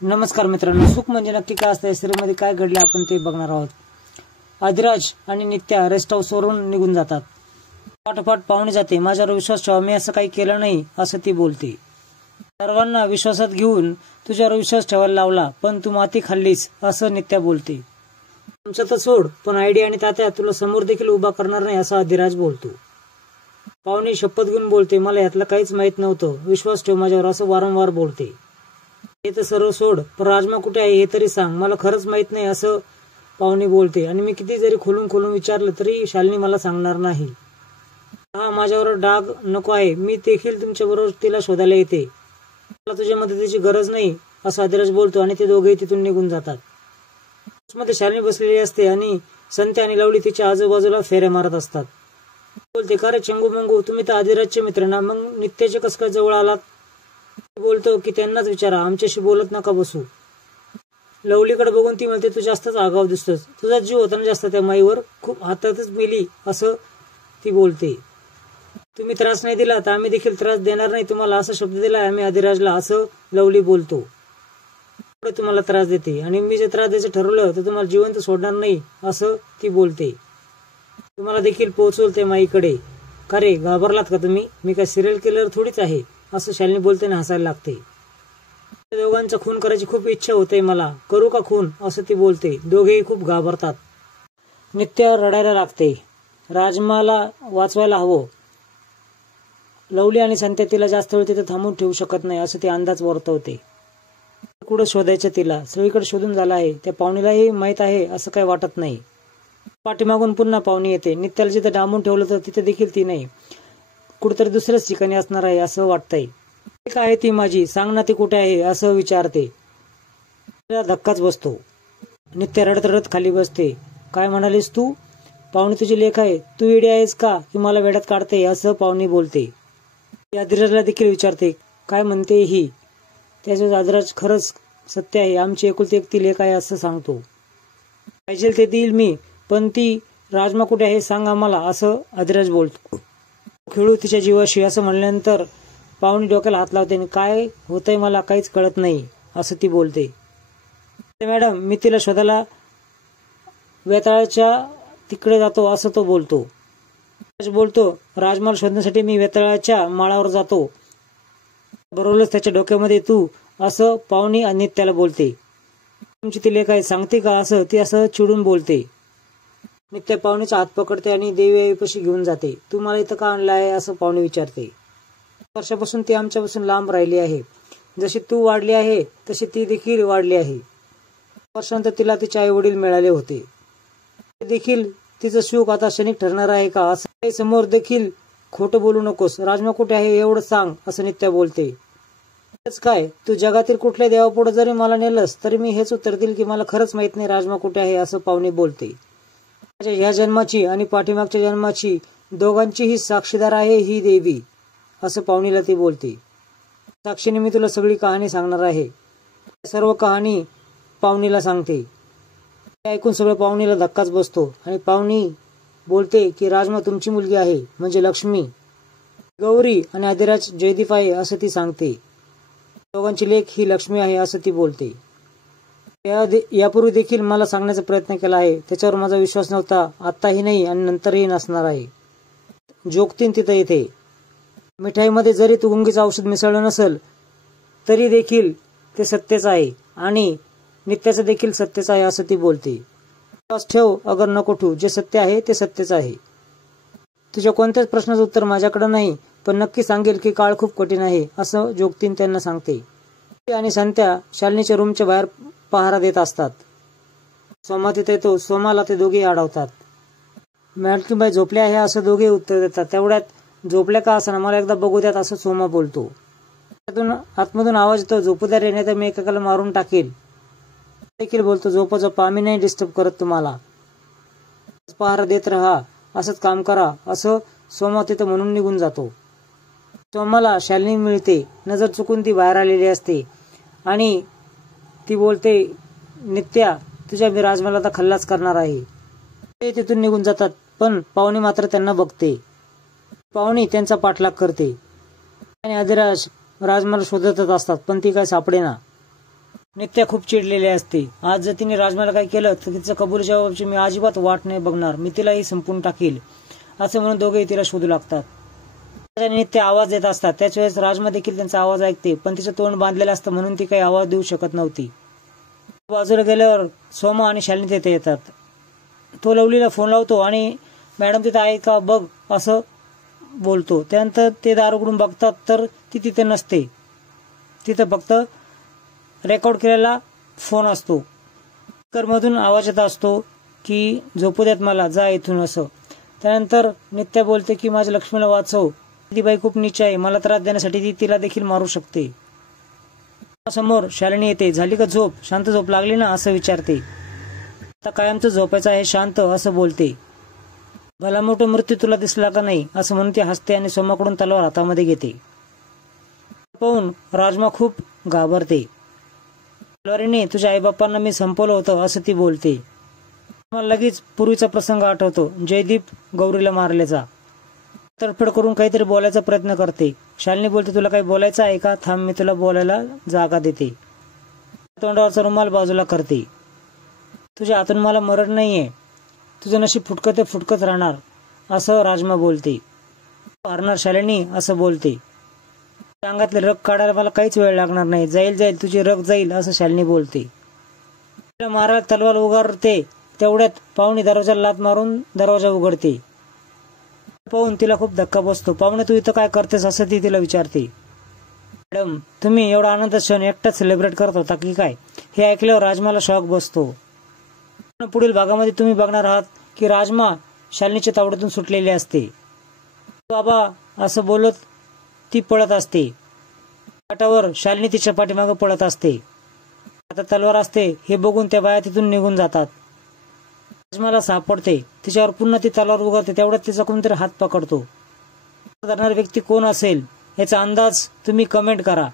नमस्कार मित्रांनो, सुख म्हणजे नक्की काय असतं या सिरीजमध्ये काय घडले आपण ते बघणार आहोत। आदिराज आणि नित्या रेस्ट हाऊसवरून निघून जातात। पाठोपाठ पाहुणे जाते। माझ्यावर विश्वास ठेवा, मी असं काही केलं नाही असं ती बोलते। सर्वांना विश्वासात घेऊन तुझ्यावर विश्वास ठेवायला लावला, पण तू माती खाल्लीस असं नित्या बोलते। आमचं तर सोड, पण आयडी आणि तात्या तुला समोर देखील उभा करणार नाही असं आदिराज बोलतो। पाहुणे शपथ घेऊन बोलते, मला यातलं काहीच माहित नव्हतं, विश्वास ठेव माझ्यावर असं वारंवार बोलते। हे तर सर्व सोड, पण राजमा कुठे आहे हे तरी सांग, मला खरंच माहित नाही असं पाहुणे बोलते। आणि मी किती जरी खोलून खोलून विचारलं तरी शालिनी मला सांगणार नाही। हा माझ्यावर डाग नको आहे, मी देखील तुमच्याबरोबर तिला शोधायला येते, मला तुझ्या मदतीची गरज नाही असं आदिराज बोलतो आणि ते दोघेही तिथून निघून जातात। मध्ये शालिनी बसलेली असते आणि संत्या आणि लवली तिच्या आजूबाजूला फेऱ्या मारत असतात। बोलते, का रे चंगू मंगू, तुम्ही तर आदिराजचे मित्र ना, मग नित्याचे कसं काय जवळ आलात? बोलतो की त्यांनाच विचारा, आमच्याशी बोलत नका बसू। लवलीकडे बघून ती म्हणते, तू जास्तच आगाव दिसतोस, तुझा जीव होता ना जास्त त्या माईवर, खूप हातातच मेली असं ती बोलते। तुम्ही त्रास नाही दिला तर आम्ही देखील त्रास देणार नाही तुम्हाला, असा शब्द दिलाय आम्ही आदिराजला असं लवली बोलतो। तुम्हाला त्रास देते आणि मी जे त्रास द्यायचं ठरवलं तर तुम्हाला जिवंत सोडणार नाही असं ती बोलते। तुम्हाला देखील पोहोचवल ते माईकडे। का रे घाबरलात का तुम्ही? मी काय सिरियल किलर थोडीच आहे असं शालिनी बोलते ना हसायला लागते। दोघांचा खून करायची खूप इच्छा होते मला, करू का खून असं ती बोलते। दोघेही खूप घाबरतात। नित्या रडायला लागते, राजमाला वाचवायला हवं। लवली आणि संत्या तिला जास्त वेळ तिथे थांबून ठेवू शकत नाही असं ती अंदाज वर्तवते। कुठं शोधायचं तिला, सगळीकडे शोधून झालं आहे, त्या पाहुणीलाही माहित आहे असं काही वाटत नाही। पाठीमागून पुन्हा पाहुणी येते, नित्याला जिथे डांबून ठेवलं तर तिथे देखील ती नाही, कुठेतरी दुसऱ्याच ठिकाणी असणार आहे असं वाटतंय। काय ती माझी, सांग ना ती कुठे आहे असं विचारते। तिला धक्काच बसतो। नित्या रडत रडत खाली बसते। काय म्हणालीस तू? पाहुणी तुझी लेख आहे, तू वेडी आहेस का की मला वेड्यात काढते असं पाहुणी बोलते। ती आदिराजला देखील विचारते, काय म्हणते ही? त्याच्यावर आदिराज खरंच सत्य आहे, आमची एकुलती एक ती लेख आहे असं सांगतो। पाहिजे ते देईल मी, पण ती राजमा कुठे आहे सांग आम्हाला असं आदिराज बोलतो। खेळू तिच्या जीवाशी असं म्हणल्यानंतर पाहुणी डोक्याला हात लावते आणि काय होतंय मला काहीच कळत नाही असं ती बोलते। मॅडम मी तिला शोधायला वेताळाच्या तिकडे जातो असं तो बोलतो। बोलतो, राजमाला शोधण्यासाठी मी वेताळाच्या माळावर जातो, बरोबरच त्याच्या डोक्यामध्ये तू असं पाहुणी नित्याला बोलते। तुमची ती लेख आहे सांगते का असं ती असं चिडून बोलते। नित्या पाहुणीचा हात पकडते आणि देवीआईपाशी घेऊन जाते। तू मला इथं का आणलं आहे असं पाहुणी विचारते। वर्षापासून ती आमच्यापासून लांब राहिली आहे, जशी तू वाढली आहे तशी ती देखील वाढली आहे। वर्षांतर तिला तिचे आई वडील मिळाले होते, देखील तिचं सुख आता क्षणिक ठरणार आहे का असं समोर देखील खोटं बोलू नकोस, राजमा कुठे आहे एवढं सांग असं नित्या बोलते। काय तू जगातील कुठल्या देवापुढे जरी मला नेलंस तरी मी हेच उत्तर देईल की मला खरंच माहित नाही राजमा कुठे आहे असं पाहुणे बोलते। ह्या जन्माची आणि पाठीमागच्या जन्माची दोघांचीही साक्षीदार आहे ही देवी असं पाहुणीला ती बोलते। साक्षीने मी तुला सगळी कहाणी सांगणार आहे। सर्व कहाणी पाहुणीला सांगते। ऐकून सगळं पाहुणीला धक्काच बसतो आणि पाहुणी बोलते की राजमा तुमची मुलगी आहे म्हणजे लक्ष्मी, गौरी आणि आदिराज जयदीप आहे असं ती सांगते। दोघांची लेख ही लक्ष्मी आहे असं ती बोलते। यापूर्वी देखील मला सांगण्याचा प्रयत्न केला आहे, त्याच्यावर माझा विश्वास नव्हता, आत्ताही नाही आणि नंतरही नसणार आहे। जोगतीन तिथं येते। मिठाईमध्ये जरी तू गुंगीचं औषध मिसळलं नसेल तरी देखील ते सत्यच आहे आणि नित्याचं देखील सत्यच आहे असं ती बोलते। विश्वास ठेव अगर नको ठेवू, जे सत्य आहे ते सत्यच आहे। तुझ्या कोणत्याच प्रश्नाचं उत्तर माझ्याकडे नाही, पण नक्की सांगेल की काळ खूप कठीण आहे असं जोगतीन त्यांना सांगते। आणि संत्या शालिनीच्या रूमच्या बाहेर पहारा देत असतात। सोमा तिथे येतो, सोमाला ते दोघे अडवतात। मॅडकीबाई झोपल्या आहे असं दोघे उत्तर देतात। तेवढ्यात झोपल्या का असं मला एकदा बघू द्यात असं सोमा बोलतो। त्यातून आतमधून आवाज येतो, झोपू द्या रे नाही तर मी एकेकाला मारून टाकेल। देखील बोलतो, झोपा झोपा आम्ही नाही डिस्टर्ब करत तुम्हाला, पहारा देत राहा, असंच काम करा असं सोमा तिथं म्हणून निघून जातो। सोमाला शालिनी मिळते, नजर चुकून ती बाहेर आलेली असते आणि ती बोलते, नित्या तुझ्या मी राजमाला आता खल्लास करणार आहे। ते तिथून निघून जातात, पण पाहुणी मात्र त्यांना बघते। पाहुणी त्यांचा पाठलाग करते आणि आदिराज राजमाला शोधतच असतात, पण ती काय सापडेना। नित्या खूप चिडलेली असते. आज जर तिने राजमाला काही केलं तर तिचं कबूल जबाबची मी अजिबात वाट नाही बघणार, मी तिलाही संपून टाकील असं म्हणून दोघेही तिला शोधू लागतात. नित्य आवाज देत असतात. त्याच वेळेस राजमा देखील त्यांचा आवाज ऐकते, पण तिचं तोंड बांधलेलं असतं म्हणून ती काही आवाज देऊ शकत नव्हती. बाजूला गेल्यावर सोमा आणि शालिनी तिथे येतात. तो लवलीला फोन लावतो आणि मॅडम तिथं आहे का बघ असं बोलतो. त्यानंतर ते दार उघडून बघतात तर ती तिथे नसते. तिथं फक्त रेकॉर्ड केलेला फोन असतो. स्पीकरमधून आवाज येत असतो की झोपू देत मला, जा इथून असं. त्यानंतर नित्या बोलते की माझ्या लक्ष्मीला वाचव, ती बाई खूप नीच आहे, मला त्रास देण्यासाठी ती तिला देखील मारू शकते. समोर शालिनी येते. झाली का झोप, शांत झोप लागली ना असं विचारते. आता कायमचं झोपायचं आहे शांत असं बोलते. भला मोठा मृत्यू तुला दिसला का नाही असं म्हणून ती हसते आणि सोमाकडून तलवार हातामध्ये घेते. पाहून राजमा खूप घाबरते. तलवारीने तुझ्या आईबापांना मी संपवलं होतं असं ती बोलते. मला लगेच पूर्वीचा प्रसंग आठवतो, जयदीप गौरीला मारल्याचा. तडफड करून काहीतरी बोलायचा प्रयत्न करते. शालिनी बोलते तुला काही बोलायचं आहे का, थांब मी तुला बोलायला जागा देते. तोंडावरचा रुमाल बाजूला करते. तुझ्या हातून मला मरण नाहीये, तुझं नशीब फुटकं ते फुटकत राहणार असं राजमा बोलते. हरणार शालिनी असं बोलते. अंगातले रग काढायला मला काहीच वेळ लागणार नाही, जाईल जाईल तुझी रग जाईल असं शालिनी बोलते. तिला मारायला तलवार उगारते तेवढ्यात पाहुणे दरवाजाला लाथ मारून दरवाजा उघडते. पाहून तिला खूप धक्का बसतो. पाहुणे तू इथं काय करतेस असं ती तिला विचारते. मॅडम तुम्ही एवढा आनंद क्षण एकटाच सेलिब्रेट करत होता की काय, हे ऐकल्यावर राजमाला शॉक बसतो. पुढील भागामध्ये तुम्ही बघणार आहात की राजमा शालिनीच्या तावडीतून सुटलेली असते. बाबा असं बोलत ती पळत असते. काठावर शालिनी तिच्या पाठीमागे पळत असते. आता तलवार असते हे बघून त्या बाया तिथून निघून जातात. राजमाला सापडते. तिच्यावर पुन्हा ती तलवार उगारते तेवढ्यात तिचा कोणतरी हात पकडतो. धरणारी व्यक्ती कोण असेल याचा अंदाज तुम्ही कमेंट करा.